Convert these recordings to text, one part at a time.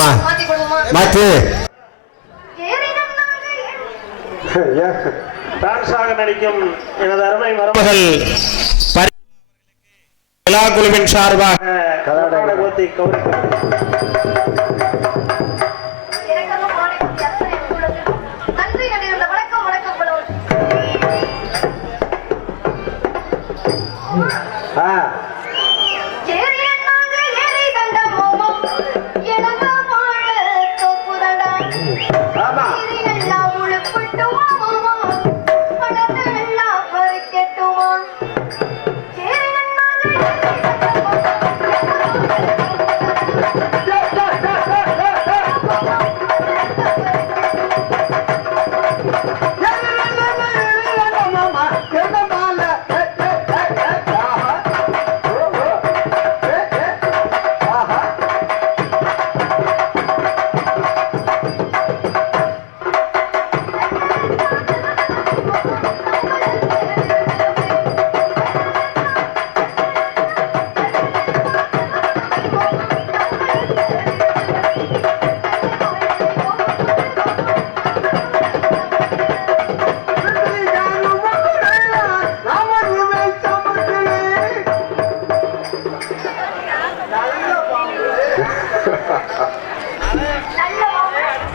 ஆமா மாத்து டான்ஸாக நடிக்கும் எனது அருமை மருமகள் குழுவின் சார்பாக கோத்தி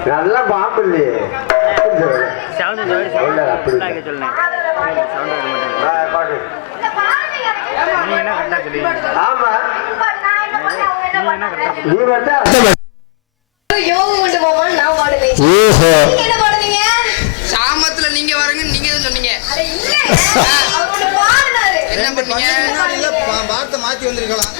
நல்ல பாம்பு இல்லையே சாமத்துல நீங்க வரங்க நீங்க சொன்னீங்க என்ன பண்ணீங்க வார்த்தை மாத்தி வந்திருக்கலாம்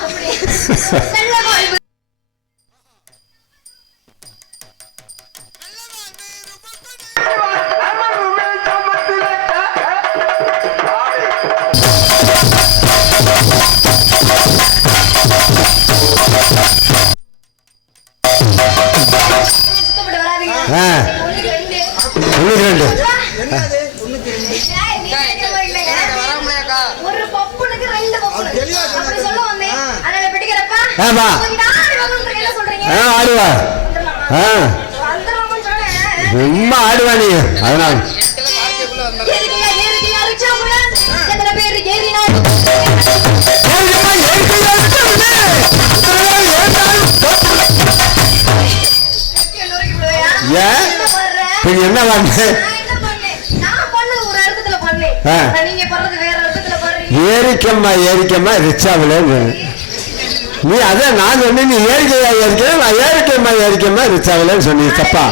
ஆடுவா ரொம்ப ஆடுவா நீ அதனால என்ன ஏரிக்கம்மா ஏரிக்கம்மா ரிச்சாவில நீ அதான் நான் சொன்னேன் நீ ஏரிக்கையா ஏறிக்க நான் ஏரிக்கம்மா ஏரிக்கம்மா ரிச்சாவிலன்னு சொன்னீங்க தப்பா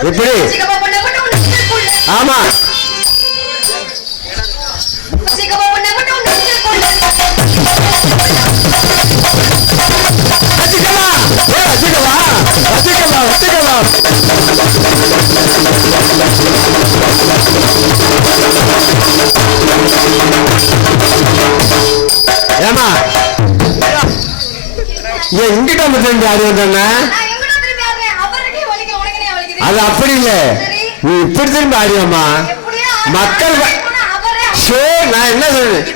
எப்படி ஆமா ஏமா எங்கிட்ட வந்து ஆடி வந்த அது அப்படி இல்ல நீ இப்படி திரும்பி ஆடியம்மா மக்கள் நான் என்ன சொல்றேன்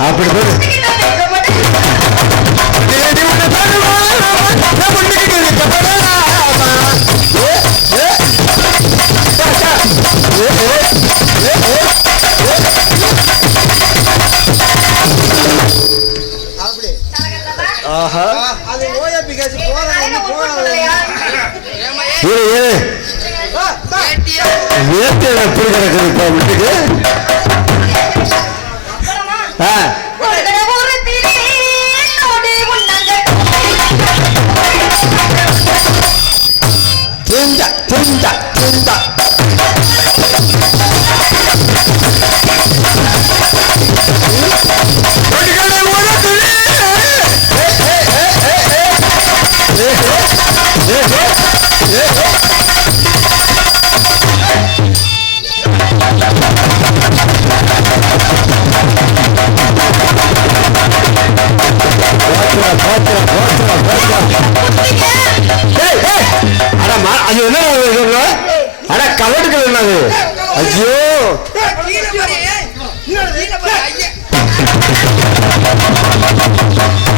அப்படி எப்படி கிடக்குது வீட்டுக்கு கீழே பாரு. கீழே பாரு. ஐயா.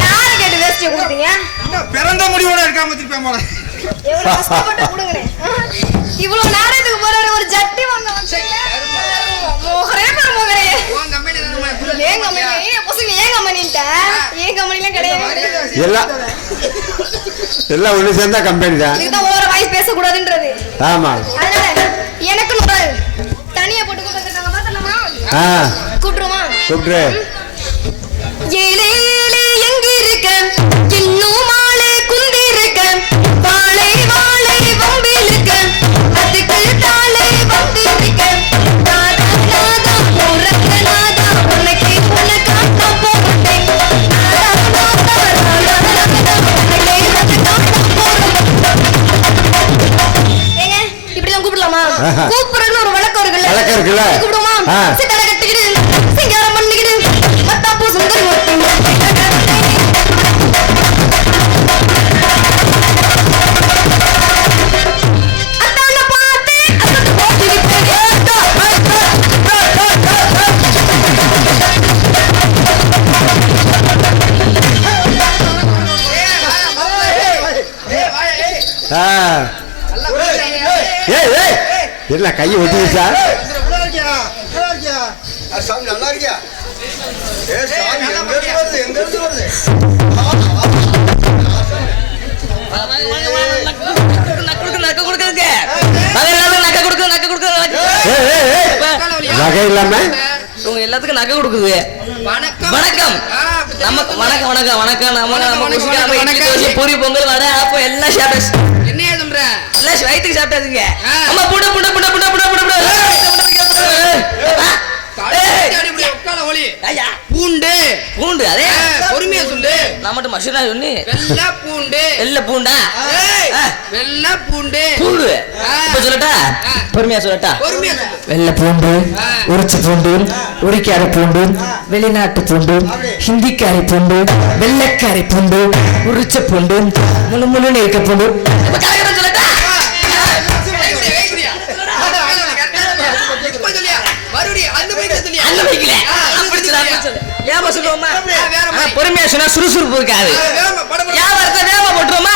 யாரை கேட்டு வேஸ்டியை கொடுத்தீங்க? இன்னும் பிறந்த முடிவோட இருக்காம திருப்பி போல. எவ்வளவு கஷ்டப்பட்டு கொடுங்களே. இவ்வளவு நேரத்துக்கு போறாரு ஒரு ஜட்டி வாங்க வந்தீங்க. மோகரே பாரு மோகரே. உன் கம்பெனி தானே ஏன் கம்பெனி? ஏன் பசங்க ஏன் கம்பெனிட்ட? ஏன் கம்பெனிலாம் கிடையாது. எல்லாம் ஒண்ணு சேர்ந்தா கம்பெனி தான். இதுதான் ஓவர வாய்ஸ் பேசக்கூடாதுன்றது. ஆமா. அதனால எனக்கு ஒரு தனியா போட்டு கொடுத்துருக்காங்க பார்த்தலாமா? கூப்பிடுமா? கூப்பிடு. ஏலே ஏலே எங்க இருக்க இன்னும் மாலை குந்தி இருக்க வாழை வாழை வம்பிலுக்க அதுக்கு தாளை வந்து இருக்க நாதா நாதா உறக்க நாதா உனக்கு உனக்கு நான் போகட்டேன் நாதா நாதா நாதா நாதா உனக்கு உனக்கு நான் போகட்டேன். ஏங்க இப்படிலாம் கூப்பிடலாமா? கூப்பிடுறதுல ஒரு வழக்கம் இருக்குல்ல? கூப்பிடுமா? சித்தரை கட்டிக்கிட்டு சிங்காரம் பண்ணிக்கிட்டு மத்தாப்பூ சுந்தரி என்ன கையை ஒட்டிச்சா? சாமி நல்லா இருக்கியா? சாமி எங்க இருந்து வருது? நகை இல்லாம உங்க எல்லாத்துக்கும் நகை கொடுக்குது. வணக்கம் நமக்கு வணக்கம் வணக்கம் வணக்கம் நம்ம பூரி பொங்கல் வடை அப்போ எல்லாம் சாப்பிட்டாச்சு. என்ன சொல்ற? எல்லாம் வயிற்றுக்கு சாப்பிட்டாச்சுங்க. அம்மா புட புட புட புட புட புட புட பூண்டு பூண்டு அதே பொறுமையா சொல்லு. நான் மட்டும் மஷூரா சொன்னி வெள்ளை பூண்டு வெள்ளை பூண்டா வெள்ளை பூண்டு பூண்டு இப்ப சொல்லட்டா? பொறுமையா சொல்லட்டா? பொறுமையா சொல்லு. வெள்ளை பூண்டு உரிச்ச பூண்டு உரிக்கார பூண்டு வெளிநாட்டு பூண்டு ஹிந்திக்காரி பூண்டு வெள்ளைக்காரி பூண்டு உரிச்ச பூண்டு முழு முழுன்னு இருக்க பூண்டு. சொல்லட்டா? பொறுமையா சொன்னா சுறுசுறுப்பு இருக்காது. வியாபாரத்தை வேகமா போட்டுருவோமா?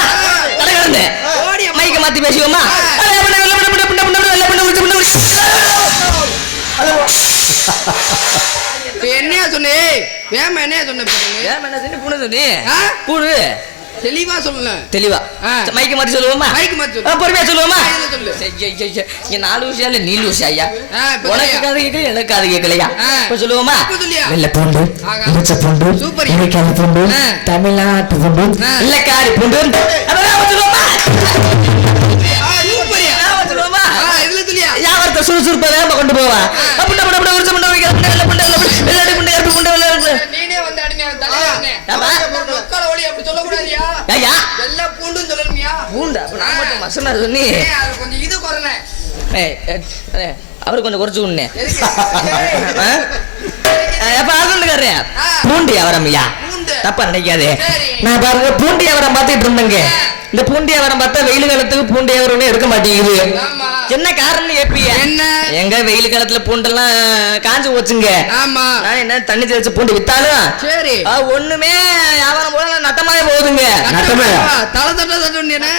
மைக்க மாத்தி பேசுவோமா? என்னையா சொன்னே? வேம என்னையா சொன்ன? பூண்டு சொன்னி பூண்டு தெளிவா சொல்லல. தெளிவா மைக்க மாத்தி சொல்லுவோமா? மைக்கு மாத்தி சொல்லு. பொறுமையா சொல்லுவோமா? சொல்லு. இங்க 4 விஷயம் இல்ல, நீ லூசி ஐயா. இப்ப உனக்கு காது கேட்கல, எனக்கு காது கேட்கலையா? இப்ப சொல்லுவோமா? இப்ப சொல்லியா? வெள்ளை பூண்டு உரிச்ச பூண்டு சூப்பர். உரிக்காத பூண்டு தமிழ்நாட்டு பூண்டு வெள்ளைக்காரி பூண்டு அப்புறம் சொல்லுவோமா? சூப்பரியா? சொல்லுவோமா? இதுல சொல்லியா? வியாபாரத்தை சுறுசுறுப்பா வேகமா கொண்டு போவா. புண்ட புண்ட புண்ட உரிச்ச புண்ட உரிக்காத புண்ட வெள்ளை புண்ட வெள்ளாடி புண்ட கருப்பு புண்ட வெள்ளை நீனே வந்து அடினே தலையானே. மக்கள் ஒளி அப்படி சொல்ல கூடாதியா? ஐயா வெள்ளை பூண்டுன்னு சொல்லணும்யா. பூண்டு அப்ப நான் மட்டும் மசனா சொன்னி அது கொஞ்சம் இது குறனே. அவரு கொஞ்சம் குறைச்சு உண்ணே எதுக்கு? அப்ப ஆகுண்டுக்காரு பூண்டு வியாபாரம்யா தப்பா நினைக்காதே. நான் பாருங்க பூண்டு வியாபாரம் பார்த்துட்டு இருந்தேங்க. இந்த பூண்டு வியாபாரம் பார்த்தா வெயில் காலத்துக்கு பூண்டு வியாபாரம் எடுக்க மாட்டேங்குது. என்ன காரணம் கேப்பீங்க? என்ன? எங்க வெயில் காலத்துல பூண்டெல்லாம் காஞ்சு போச்சுங்க. ஆமா. நான் என்ன தண்ணி தெளிச்சு பூண்டு வித்தாலும் சரி ஒண்ணுமே வியாபாரம் போல நட்டமாவே போகுதுங்க. நட்டமாயா? தலை தட்ட சொன்னேனே.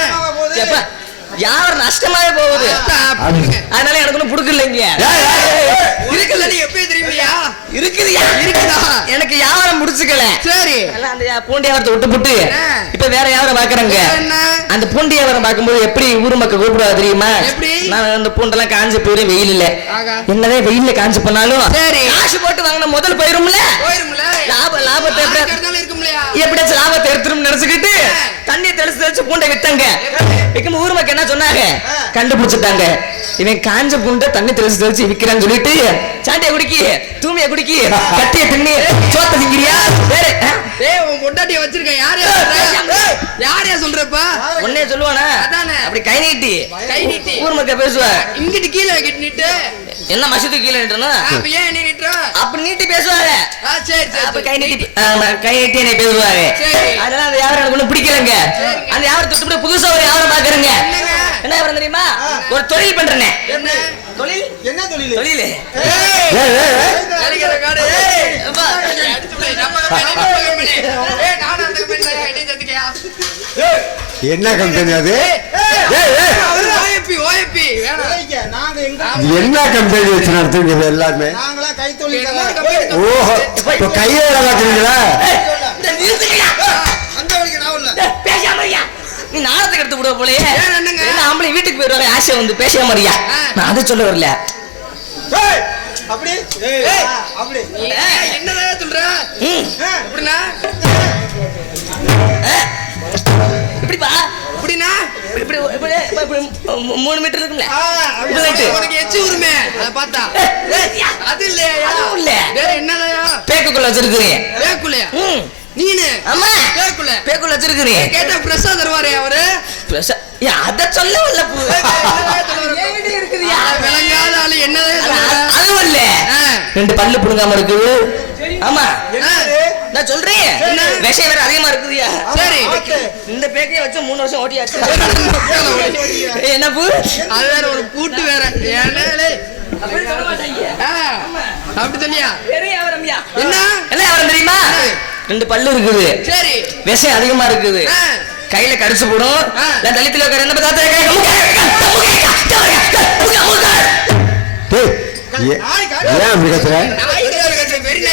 வியாபாரம் நஷ்டமாவே போகுது. அதனால எனக்கு ஒன்னும் புடுக்கலைங்க. இருக்குல்ல நீ எப்பயே தெரியுமியா? இருக்குதுயா? இருக்குதா? எனக்கு வியாபாரம் முடிச்சுக்கல. சரி. அந்த பூண்டி வியாபாரத்தை விட்டு புட்டு இப்ப வேற வியாபாரம் பாக்குறேங்க. அந்த பூண்டி வியாபாரம் பார்க்கும்போது எப்படி ஊர் மக்கள் கூப்பிடுவா தெரியுமா? நான் அந்த பூண்டெல்லாம் காஞ்சு போயிடும் வெயில் இல்ல. என்னதான் வெயில்ல காஞ்சு பண்ணாலும் காசு போட்டு வாங்கின முதல் போயிரும்ல. லாபத்தை எப்படியாச்சும் லாபத்தை எடுத்துரும் நினைச்சுக்கிட்டு தண்ணியை தெளிச்சு தெளிச்சு பூண்டை வித்தாங்க. விற்கும் ஊர் மக்கள் என்ன சொன்னாங்க? கண்டுபிடிச்சிட்டாங்க. இவன் காஞ்ச பூண்டை தண்ணி தெளிச்சு தெளிச்சு விக்கிறான்னு சொல்லிட்டு சாண்டிய குடிக்கி தூமிய குடிக்கி கட்டிய திண்ணி சோத்த திங்கிறியா? உன் பொண்டாட்டிய வச்சிருக்க யாரையா சொல்றப்ப உன்னே சொல்லுவானா? அப்படி கை நீட்டி ஊர் மக்கள் பேசுவா. இங்கிட்டு கீழே நீட்டு என்ன மசூதி கீழே நிட்டணும் அப்படி நீட்டி பேசுவாங்க. கை நீட்டி என்னை பேசுவாரு. அதெல்லாம் அந்த வியாபாரம் எனக்கு ஒண்ணு பிடிக்கலங்க. அந்த வியாபாரத்தை புதுசா ஒரு வியாபாரம் பாக்குறேங்க. என்ன வியாபாரம் தெரியுமா? ஒரு தொழில் பண்றேன். தொழில் என்ன தொழில்? தொழிலே ஏய், ஏய், ஏய். அடிக்கிற காடு. ஏய். அப்பா, அடிச்சு போய் நம்ம கம்பெனி. ஏய் நானும் அந்த கம்பெனி தான் அடி சத்துக்கியா. என்ன கம்பெனி அது? ஏய், ஏய். ஓஎப்பி வேணாம். நாங்க எங்க என்ன கம்பெனி வச்சு நடத்துங்க எல்லாருமே? நாங்களா கைத்தொழில் ஓஹோ, இப்ப கையை வேலை பார்க்குறீங்களா? இந்த நிறுத்துங்கய்யா. அந்த வழிக்கு நான் இல்ல. பேசாம இருயா. நீ நாளத்துக்கு எடுத்து விடுவ போலயே ஏன் என்னங்க? என்ன ஆம்பளை வீட்டுக்கு போயிடுவாங்க ஆசை வந்து பேசாம இருயா. நான் அதை சொல்ல வரல. ஏய் அப்படி ஏய் அப்படி என்னடா சொல்ற? எப்படினா இப்படிப்பா எப்படினா இப்படி இப்படி இப்படி 3 மீட்டர் இருக்கும்ல. உனக்கு எச்சி உரிமை அத பார்த்தா அது இல்லையா? அதுவும் இல்ல. வேற என்னடா? பேக்குள்ள வச்சிருக்கீங்க. பேக்குலையா? நீனு ஆமா பேக்குல பேக்குள்ள வச்சிருக்கீங்க. கேட்டா பிரஷா தருவாரே அவரு. அத சொல்ல வரல பூ. இருக்குதியா விளங்காத ஆளு என்னதே சொல்ற? அதுவும் இல்ல. 2 பல்லு புடுங்காம இருக்குது. ஆமா நான் சொல்றேன். விஷயம் வேற அதிகமா இருக்குதியா. சரி இந்த பேக்கைய வச்சு 3 வருஷம் ஓட்டியாச்சு. என்ன பூ? அது வேற ஒரு கூட்டு வேற. ஏனே அப்படி சொல்ல மாட்டாங்க. அப்படி சொல்லியா? பெரிய அவரம்யா. என்ன என்ன அவரம் தெரியுமா? 2 பல்லு இருக்குது. சரி விஷம் அதிகமா இருக்குது. கையில கடிச்சு போடும். நான் தலித்துல உட்கார என்ன பார்த்தா ஏய், ஏன் அப்படி கத்துற?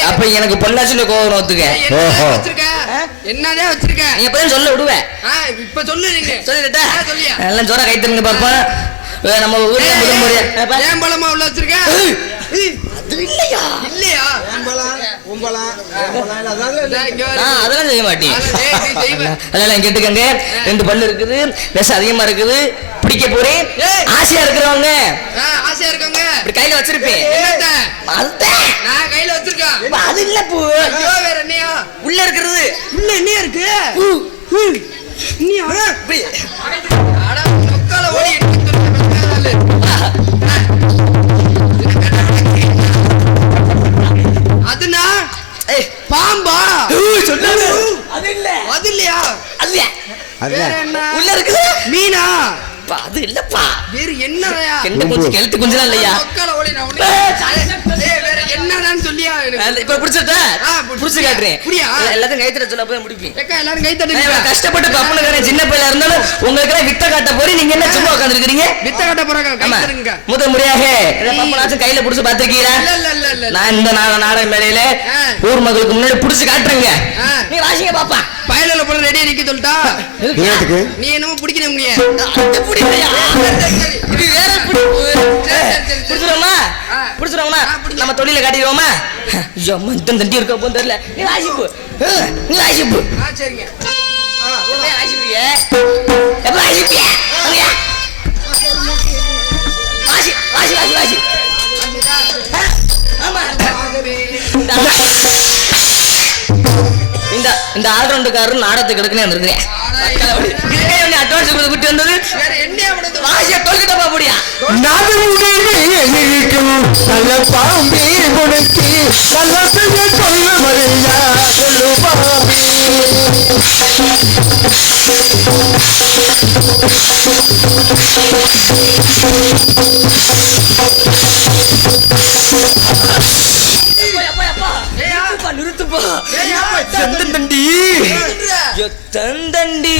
அப்ப எனக்கு பொள்ளாச்சில கோவம் ஒத்துக்க. என்னதே வச்சிருக்க? நீ எப்பதான் சொல்ல விடுவேன். இப்ப சொல்லு நீங்க சொல்லிட்டா சொல்லியா? எல்லாம் ஜோரா கை தருங்க பாப்பா. நம்ம ஊர்ல முதல் ஏன் பழமா உள்ள வச்சிருக்க? அது இல்லையா? இல்லையா? அதெல்லாம் செய்ய மாட்டேன். அதெல்லாம் கேட்டுக்கங்க. 2 பல்லு இருக்குது. விஷம் அதிகமா இருக்குது. பிடிக்க போறேன். ஆசையா இருக்கிறவங்க ஆசையா இருக்கவங்க இப்படி கையில வச்சிருப்பேன். நான் கையில வச்சிருக்கேன். அது இல்ல பூ. வேற என்னையா? உள்ள இருக்கிறது. உள்ள என்ன இருக்கு? நீ இப்படி. அட நொக்கால ஓடி அதுனா பாம்பா? சொல்லாது. அது இல்ல. அது இல்லையா? அது வேற என்ன? உள்ள இருக்குது. மீனா? அது இல்லப்பா. வேற என்னடா? கெண்ட கொஞ்சம் கெளுத்து கொஞ்சம் இல்லையா? நொக்கால ஓடி நான் வேற என்னடான்னு சொல்லியா? இப்ப புடிச்சிட்டா? புடிச்சு காட்டுறேன். புடியா? எல்லாத்தையும் கைத்தற சொல்ல போய் முடிப்பேன். ஏக்கா எல்லாரும் கை தட்டுங்க. கஷ்டப்பட்டு பப்பனுக்காரன் சின்ன பையல இருந்தாலும் உங்களுக்கு எல்லாம் வித்த காட்ட போறீங்க. நீங்க என்ன சும்மா உட்கார்ந்திருக்கீங்க? வித்த காட்ட போறாங்க. கை தட்டுங்க. முதல் முறையாக பப்பனாச்சும் கையில புடிச்சு பாத்துக்கீங்களா? இல்ல. நான் இந்த நாடக மேடையில ஊர் மக்களுக்கு முன்னாடி புடிச்சு காட்டுறேங்க. நீ வாசிங்க பாப்பா. பயல போல ரெடியா நிக்க சொல்லிட்டா? என்னத்துக்கு? நீ என்னமோ பிடிக்கணும் முடிய. அது புடிக்கலையா? இது வேற புடிச்சுறோமா? புடிச்சுறோமா? நம்ம தொழில காட்டிடுவோமா? ஐயோ தண்டி இருக்க போன்னு தெரியல. நீ வாசிப்பு. நீ வாசிப்பு. சரிங்க. வாசிப்பிய எப்ப வாசிப்பிய? வாசி வாசி வாசி வாசி. ஆமா இந்த ஆல்ரவுண்டுக்காரர் நாடகத்துக்கு எடுக்கணும் இருக்கிறேன். அட்வான்ஸ் கொடுத்து வந்தது வாசிய தொல்கிட்டப்பா முடியா? நல்ல பாம்பே கொடுத்து நல்ல பெரிய சொல்லு மரியா சொல்லு பாம்பே. நிறுத்துப்பா. தந்தண்டி தந்தண்டி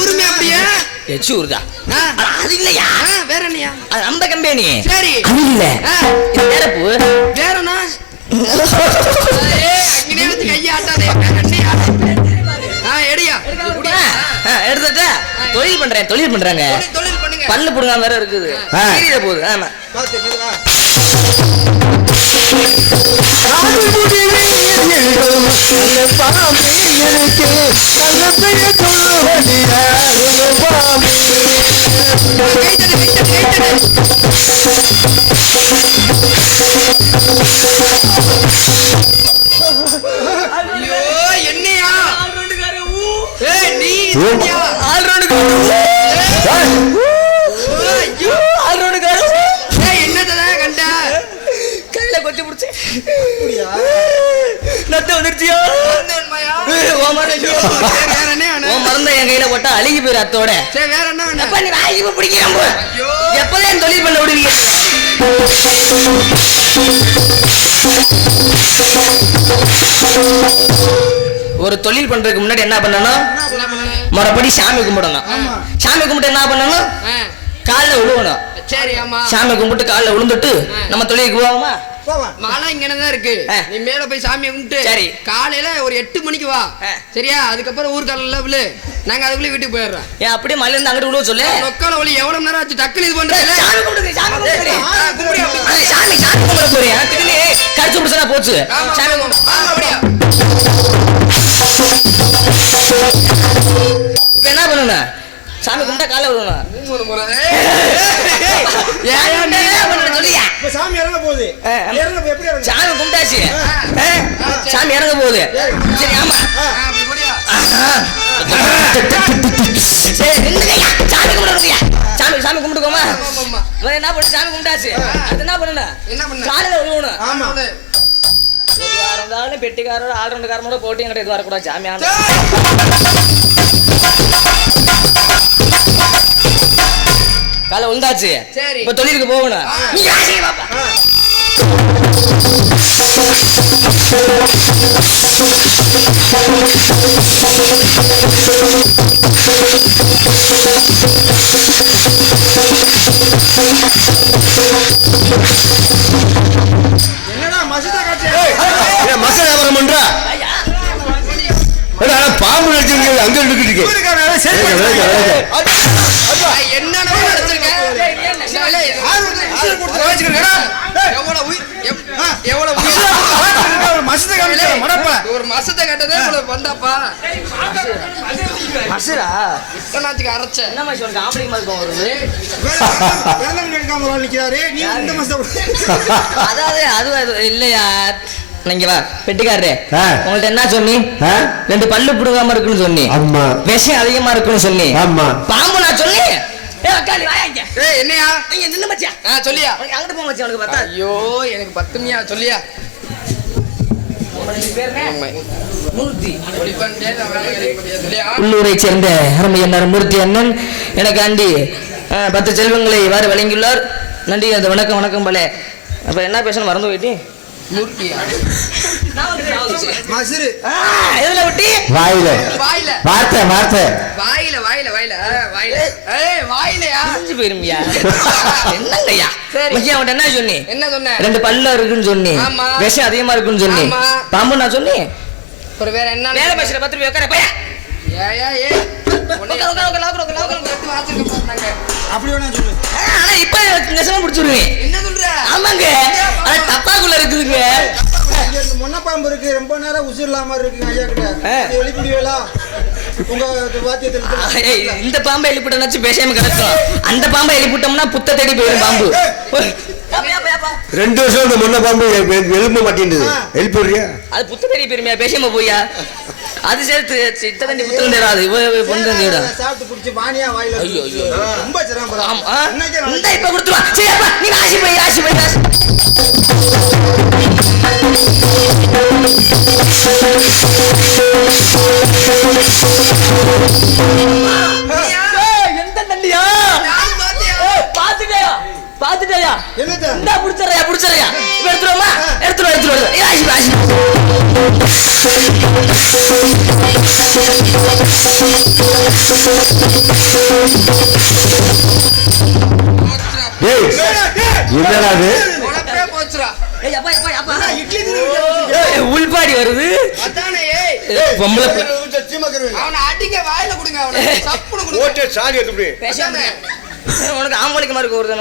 உரிமை அப்படியே எச்சு ஊருதா? அது இல்லையா? வேற என்னையா? அது நம்ம கம்பெனி. சரி அது இல்ல. இது வேற பூ. வேறனா? அங்கனே வச்சு கையாட்டாதே. வேற என்னையா? எடியா எடுத்துட்டா தொழில் பண்றேன். தொழில் பண்றாங்க. தொழில் பண்ணுங்க. பல்லு புடுங்காம வேற இருக்குது. சீரியல போகுது. ஆமா பாம்பே எனக்கு நல்ல பெரிய சொல்லு மரியா சொல்லு பாம்பே. ஐயோ என்னையா? நீ என்னதான் கண்டா? கையில கொத்தி புடிச்சு நத்த வந்துருச்சியா? மறந்த என் கையில போட்டா அழுகி போயிரு அத்தோட. வேற என்ன? நீ வாங்கி பிடிக்கிறேன். எப்பதான் தொழில் பண்ண விடுவீங்க? ஒரு தொழில் பண்றதுக்கு முன்னாடி என்ன பண்ணணும்? மறுபடி சாமி கும்பிடணும். சாமி கும்பிட்டு என்ன பண்ணணும்? காலைல விழுவணும். சரி, ஆமா. சாமி கும்பிட்டு காலைல விழுந்துட்டு நம்ம தொழிலுக்கு போவோமா? மழை இங்கதான் இருக்கு. நீ மேல போய் சாமியை கும்பிட்டு சரி காலையில ஒரு 8 மணிக்கு வா. சரியா? அதுக்கப்புறம் ஊர்கால விழு. நாங்க அதுக்குள்ள வீட்டுக்கு போயிடுறோம். ஏன் அப்படியே மலையில இருந்து அங்கிட்டு விழுவ சொல்லு. நொக்கால ஒளி எவ்வளவு நேரம் ஆச்சு? டக்குனு இது பண்றீங்க. சாமி கும்பிடுங்க, சாமி கும்பிடுங்க. சாமி கும்பிட போறியா? திடீர்னு கடிச்சு பிடிச்சா போச்சு. சாமி கும்பிடு. அப்படியா? இப்ப என்ன பண்ணணும்? சாமி கும்பிட்டா காலை விடணும். சாமி இறங்க போகுது. சாமி கும்பிட்டாச்சு. சாமி இறங்க போகுது. சரி, ஆமா. சரி, நின்னுங்கய்யா. சாமி கும்பிடுங்கய்யா. சாமி கும்பிட்டுக்கோமா. என்ன பண்ணு? சாமி கும்பிட்டாச்சு. அது என்ன பண்ணணும்? காலையில விழுவணும். எதுவா இருந்தாலும் பெட்டிக்காரோட ஆல்ரவுண்டுக்காரனோட போட்டி என்கிட்ட எதுவும் வரக்கூடாது. சாமியான காலை உண்டாச்சு. இப்ப தொழிலுக்கு போகணும். என்னடா மசிதா காட்சி? மசாலா வியாபாரம் பண்ற பாம்பு நடிச்சிருக்கு அங்க இருக்கு. என்னென்ன நினைச்சிருக்கேன்? ஒரு மசத்தை கட்டதே வந்தாப்பா. மசுரா அரைச்ச என்ன மாதிரி உனக்கு ஆம்பளை மாதிரி வருது? அதாவது அது இல்லையா? நீங்க வா பெட்டிக்காரரே, உங்கள்ட்ட என்ன சொன்னி? 2 பல்லு புடுங்காம இருக்குன்னு சொன்னி. ஆமா. விஷம் அதிகமா இருக்குன்னு சொன்னி. ஆமா. பாம்பு நான் சொல்லி என்னையா நீங்க நின்னு மச்சியா சொல்லியா? அங்கிட்டு போங்க மச்சி. உனக்கு பார்த்தா ஐயோ எனக்கு 10 சொல்லியா? உள்ளூரை சேர்ந்த அருமையன்னார் மூர்த்தி அண்ணன் எனக்காண்டி 10 செல்வங்களை இவ்வாறு வழங்கியுள்ளார். நன்றி. அந்த வணக்கம் வணக்கம் போல. அப்ப என்ன பேசணும் மறந்து போயிட்டு வாயில வார்த்தை வார்த்தை வாயில வாயில வாயில வாயில வாயிலையா போயிருமியா? என்னங்கய்யா? என்ன சொன்னி? என்ன சொன்ன? 2 பல்ல இருக்குன்னு சொன்னி. விஷம் அதிகமா இருக்குன்னு சொன்னி. பாம்பு நான் சொன்னி. ஒரு வேற என்ன வேலை பேசுற 10 ரூபாய் உட்கார பையா. அப்படி வேணா சொல்லு. ஆனா இப்ப நெசமா பிடிச்சிருவேன். என்ன சொல்ற? ஆமாங்க, அது தப்பாக்குள்ள இருக்குதுங்க. முன்னப்பாம்பு இருக்கு, ரொம்ப நேரம் உசுர் இல்லாம இருக்கு ஐயா கிட்ட. வெளிப்பிடுவீங்களா உங்க வாத்தியத்தில்? இந்த பாம்பை எழுப்பிட்டோம்னாச்சு பேசாம கிடக்கும். அந்த பாம்பை எழுப்பிட்டோம்னா புத்த தேடி போயிடும் பாம்பு. 2 வருஷம் இந்த முன்ன பாம்பு எழுப்ப மாட்டேங்குது. எழுப்பிடுறியா? அது புத்த தேடி போயிருமியா? பேசாம போய்யா. அது சேர்த்து சித்த தண்டி புத்தம் தேடாது. பொண்ணு தேடா சாப்பிட்டு குடிச்சு பானியா வாயில. ஐயோ ஐயோ ரொம்ப சிரமம். ஆமா. இந்த இப்ப கொடுத்துவா. சரி அப்பா நீ ராசி போய் ராசி போய் ராசி. எந்த தண்டியா? பாத்துட்டயா பாத்துட்டயா? இந்த புடிச்சறையா புடிச்சறையா? எடுத்துருமா எடுத்துரு ராசி ராசி. உள்பாடி வருது. பொம்பளை உனக்கு ஆம்பளைக்கு மாதிரி வருது.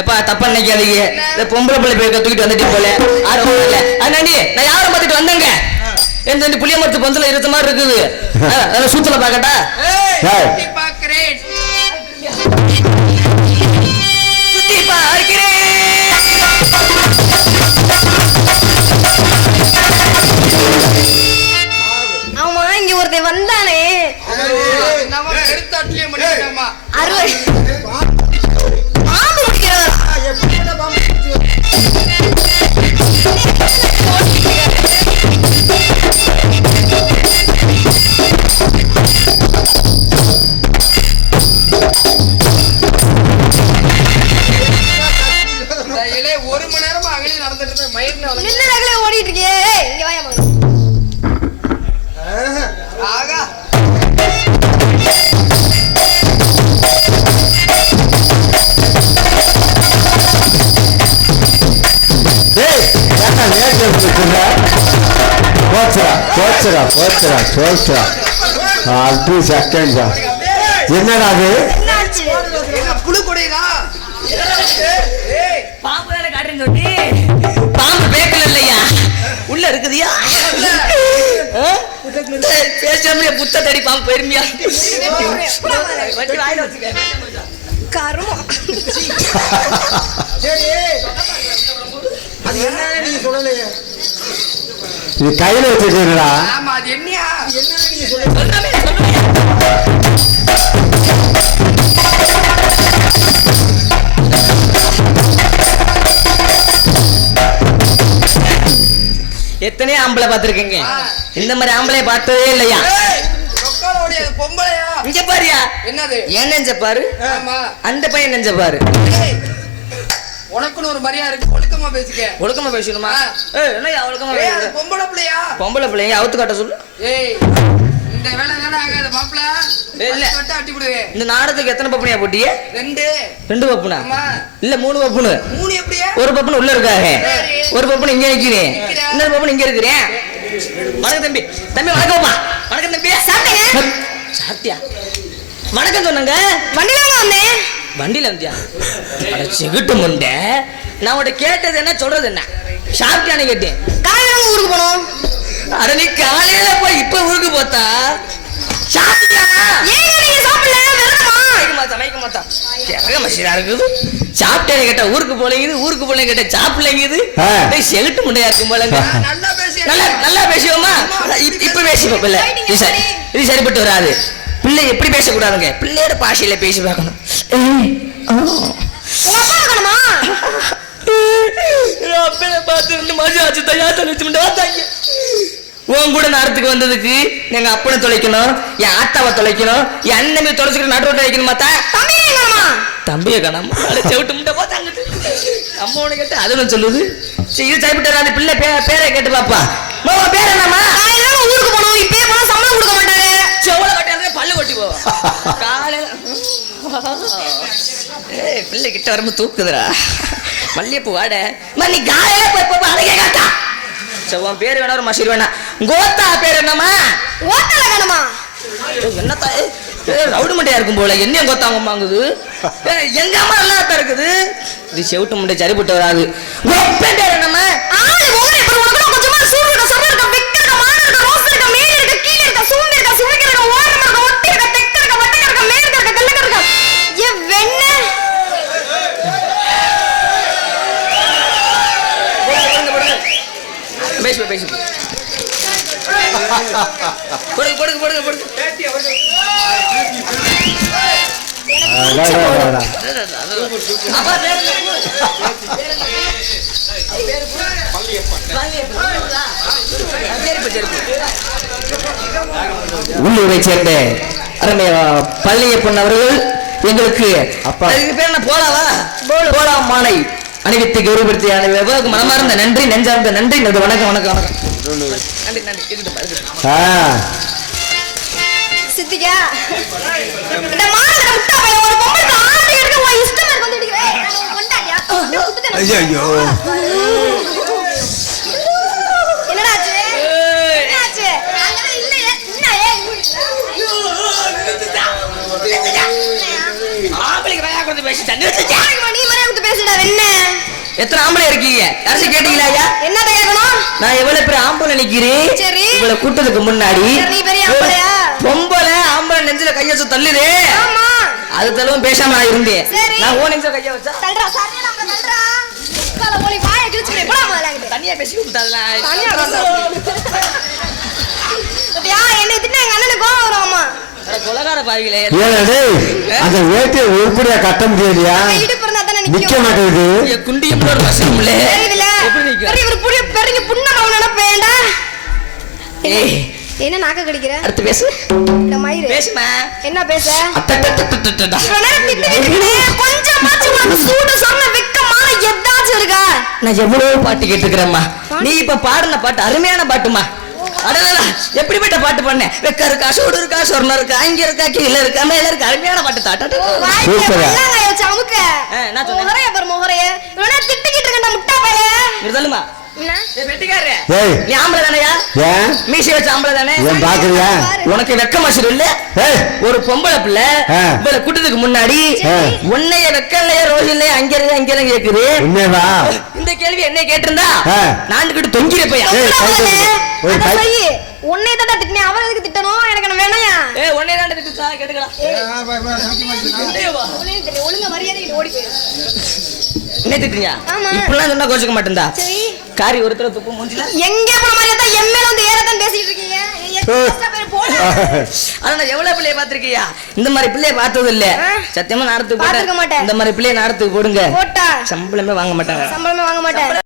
எப்பா தப்பா நினைக்காதீங்க. இந்த பொம்பளை பிள்ளை போய் கத்துக்கிட்டு வந்துட்டு போல ஆர்வம் இல்ல. அதனாண்டி நான் யாரும் பார்த்துட்டு வந்தேங்க. எந்த புளிய மரத்து பந்தல இருந்த மாதிரி இருக்குது. அதெல்லாம் சூத்துல பாக்கட்டா? சுத்தி பார்க்கிறேன். ஆமா, இங்க ஒருத்தன் வந்தானே. பாம்பு பிடிக்கிறதா? நேரமா அங்கேயே நடந்துட்டு இருந்தேன் மயிர்ல நின்னு நகலே ஓடிட்டு இருக்கே. ஏய், இங்க வாயா மகன். ஆகா டேய் ஏன்டா லேட் எடுத்துக்கிற போச்சுடா அது செகண்ட் தான் என்னடா அது என்னாச்சு? என்ன புழு கொடையுதா பாம்பு தானே காட்டுறேன்னு சொல்லி பாம்பு பேக்கல இல்லையா உள்ள இருக்குதியா பேசாம புத்த தடி பாம்பு பெருமையா வச்சு வாயில வச்சுக்க கருமம். சரி அது என்னன்னு நீங்க சொல்லலையே. நீ கையில வச்சுக்கிறா ஆமா அது என்னையா என்னன்னு நீங்க சொல்லல. சொல்லாமே சொல்லுங்க எத்தனையோ ஆம்பளை பார்த்திருக்கீங்க இந்த மாதிரி ஆம்பளைய பார்த்ததே இல்லையா சொக்காலோடைய பொம்பளையா இங்க பாரியா என்னது ஏன் நெஞ்ச பாரு ஆமா அந்த பையன் நெஞ்ச பாரு ஏய், உனக்குன்னு ஒரு மரியாதை இருக்கு ஒழுக்கமா பேசிக்க ஒழுக்கமா பேசணுமா என்ன ஒழுக்கமா ஏய், அது பேசுற? பொம்பளை பிள்ளையா பொம்பளை பிள்ளைங்க அவுத்து காட்ட சொல்லு ஏய் இந்த வேலை வேலை ஆகாத மாப்பிள இல்ல. வட்ட அட்டி விடுவேன் இந்த நாடகத்துக்கு எத்தனை பப்பனியா போட்டிய 2 பப்புனா ஆமா இல்ல 3 பப்புனு 3 எப்படியா ஒரு பப்புனு உள்ள இருக்காங்க சரி. ஒரு பப்புனு இங்க நிக்கிறேன் நிக்கிறேன். இன்னொரு பப்புனு இங்க இருக்கிறேன் வணக்கம் தம்பி வணக்கம்ப்பா வணக்கம் தம்பி சாப்பிட்டீங்க? சாப்பிட்டியா வணக்கம் சொன்னங்க வண்டியில வாங்க வந்தேன். வண்டியில வந்தியா அட சிகிட்டு முண்டை நான் உன்கிட்ட கேட்டது என்ன சொல்றது என்ன சாப்பிட்டியான்னு கேட்டேன் காலையில வாங்க ஊருக்கு போனோம். அட நீ காலையில போய் இப்ப ஊருக்கு போத்தா சாப்பிட்டியா ஏங்க நீங்க சாப்பிடல? விரதமா? சமைக்க மாட்டா கேட்க மசிதா இருக்குது சாப்பிட்டேன்னு கேட்டா ஊருக்கு போலங்குது கேட்ட சாப்பிடலங்குது செலுட்டு முண்டையா இருக்கும் போலங்க நல்லா பேசி நல்லா பேசுவோமா இப்ப பேசிப்போம் பிள்ளை இது சரிப்பட்டு வராது பிள்ளை எப்படி பேசக்கூடாதுங்க பிள்ளையோட பாஷையில பேசி பார்க்கணும் உங்க அப்பா இருக்கணுமா? அப்பனை பார்த்து 2 மாசம் ஆச்சு தயா தொலைச்சு உன் கூட நேரத்துக்கு வந்ததுக்கு எங்க அப்பனை தொலைக்கணும் என் ஆத்தாவை தொலைக்கணும் என் அண்ணன் தொலைச்சுக்கிட்டு நடுரோட்டை வைக்கணும் மாத்தா தம்பி எங்கம்மா? தம்பியை காணாம செவிட்டு முட்டை போத்தாங்க அம்மாவோட கேட்டு அதுன்னு சொல்லுது சரி இது சரிப்பட்டு வராது பிள்ளை பேரை கேட்டு பாப்பா மாமா பேர் என்னம்மா காலையில வாங்க ஊருக்கு போனோம். இப்பயே போனா சம்பளம் கொடுக்க மாட்டாரு. செவல கட்டாரு பல்லு கொட்டி போவா காலையில ஏய் பிள்ளை கிட்ட வரும்போது தூக்குதுடா மல்லியப்பூ வாட நீ காலையில போய் அழகே காட்டா செவ்வான் பேர் வேணா ஒரு மசீர் வேணா கோத்தா பேர் என்னம்மா ஓட்டல வேணுமா? என்னத்தா ரவுடி மண்டையா இருக்கும் போல என்னையும் கோத்தாங்க வாங்குது எங்க அம்மா நல்லா இருக்குது இது செவிட்டு முண்டை சரிப்பட்டு வராது பேர் என்னம்மா ஆளு உங்களை இப்ப உனக்கு கொஞ்சமா சூடு இருக்க, சொர இருக்க, வெக்க இருக்க, மான இருக்க, ரோஸ் இருக்க, மேல் இருக்க, கீழ இருக்க, சூண்டு இருக்க, சுழிக்க இருக்க, ஓரம் இருக்க, ஒட்டி இருக்க, தெக்க இருக்க, வட்டக்க இருக்க, மேற்க இருக்க, கிழக்க இருக்க. ஏ வெண்ண பேசு பேசு கொடுங்க அப்பா உள்ளூரை சேர்ந்த அருமை பழனியப்பன் அவர்கள் எங்களுக்கு அப்பா பேர் என்ன போலா மாலை அணிவித்து கௌரவப்படுத்திய அனைவருக்கு மனமார்ந்த நன்றி நெஞ்சார்ந்த நன்றி வணக்கம் சித்திகா இந்த மானட முட்டா பையன் ஒரு பொம்பளை ஆட்டி எடுக்க உன் இஷ்டம் இருக்கு வந்து இடிக்கிறேன். நான் கொண்டாடியா? ஐயோ என்னடா ஆச்சு? என்னாச்சு? அதெல்லாம் இல்லையே. என்னையே? ஆம்பளைக்கு வேலை கொடுத்து பேசி தண்ணி வச்சு நீ மரியாதை கொடுத்து பேசுடா வெண்ண. எத்தனை ஆம்பளை இருக்கீங்க யாரும் கேட்டீங்களா ஐயா என்னடா கேட்கணும்? நான் எவ்வளவு பேர் ஆம்பளை நிக்கிறேன் சரி. இவ்வளவு கூட்டத்துக்கு முன்னாடி நீ பெரிய ஆம்பளையா? பொம்பளை ஆம்பளை நெஞ்சில கைய வச்சு தள்ளுதே ஆமா. அது தளவும் பேசாம நான் இருந்தேன் சரி. நான் ஓ நெஞ்சில கைய வச்சா தள்ளுடா சரியா நம்ம தள்ளுடா. கால ஓலி வாயை கிழிச்சுக்கிறேன். போடா முதல்ல. தனியா பேசி கொடுத்தாலாம் தனியா அப்படியா என்ன தின்னா எங்க அண்ணனுக்கு கோவம் வரும் அம்மா. கொலகார பாவிகளே ஏனடே அந்த வேட்டியை உருப்படியா கட்ட முடியலையா இடுப்பு இருந்தா தானே நிக்க நிக்கும். மாட்டேங்குது குண்டியும் ஒரு மசூம்ல தெரியுதுல? எப்படி நிக்கும் பெரிய ஒரு புரிய பெரிய புண்ணமா நினைப்பேன்டா. ஏய் என்ன நாக்க கடிக்கிற? அடுத்து பேசு இந்த மயிறு. பேசுமா என்ன பேச? அட்டட்டட்டட்டட்டடா இவ்வளவு நேரம் திட்டு திட்டுனே, கொஞ்சமாச்சும் உனக்கு சூடு சொன்ன வெக்கமான ஏதாச்சும் மாசம் இருக்கா? நான் எவ்வளவு பாட்டு கேட்டுக்கிறேம்மா. நீ இப்ப பாடின பாட்டு அருமையான பாட்டுமா. அடடா எப்படிப்பட்ட பாட்டு பண்ண. வெக்க இருக்கா, சூடு இருக்கா, சொர்ணம் இருக்கா, அங்க இருக்கா, கீழே இருக்கா, மேல இருக்கா, அருமையான பாட்டு தாட்ட. சூப்பரா. சமுக்க நான் சொன்னேன் முகரைய பாரு முகரைய. இவனா திட்டிக்கிட்டு இருக்கா முட்டா பைய. சொல்லுமா என்ன? வெட்டிக்காரே ஏய் நீ ஆம்பளை தானையா? ஏன் மீசி வச்ச ஆம்பளை தானே? ஏன் பாக்குறியா? உனக்கு வெக்க மாசம் இல்ல? ஏய் ஒரு பொம்பளை பிள்ளை இவளை கூட்டத்துக்கு முன்னாடி உன்னைய வெக்கலையா ரோஹில்லையா அங்க இருந்து அங்க இருந்து கேக்குது. உண்மைவா? இந்த கேள்வி என்ன கேட்டிருந்தா நான் கிட்ட தொங்கிருப்பையா. ஒரு அத சொல்லி உன்னை தான் திட்டினே. அவன் எதுக்கு திட்டணும்? எனக்கு என்ன வேணாயா? உன்னை தான் திட்டுச்சா கேட்டுக்கலாம். ஒழுங்கா மரியாதை ஓடி போயிரு. என்ன திட்டுறியா? ஆமா. இப்பெல்லாம் சொன்னா கோச்சுக்க மாட்டேன்டா. சரி காரி ஒருத்தர துப்பு மூஞ்சில. எங்க போன மாதிரி தான் எம்எல்ஏ வந்து ஏறதான் பேசிட்டு இருக்கீங்க. ஆனா எவ்வளவு பிள்ளைய பாத்திருக்கியா? இந்த மாதிரி பிள்ளைய பார்த்தது இல்ல. சத்தியமா நாடத்துக்கு பாத்துக்க மாட்டேன். இந்த மாதிரி பிள்ளைய நாடத்துக்கு போடுங்க. போட்டா சம்பளமே வாங்க மாட்டாங்க. சம்பளமே வாங்க மாட்டேன்.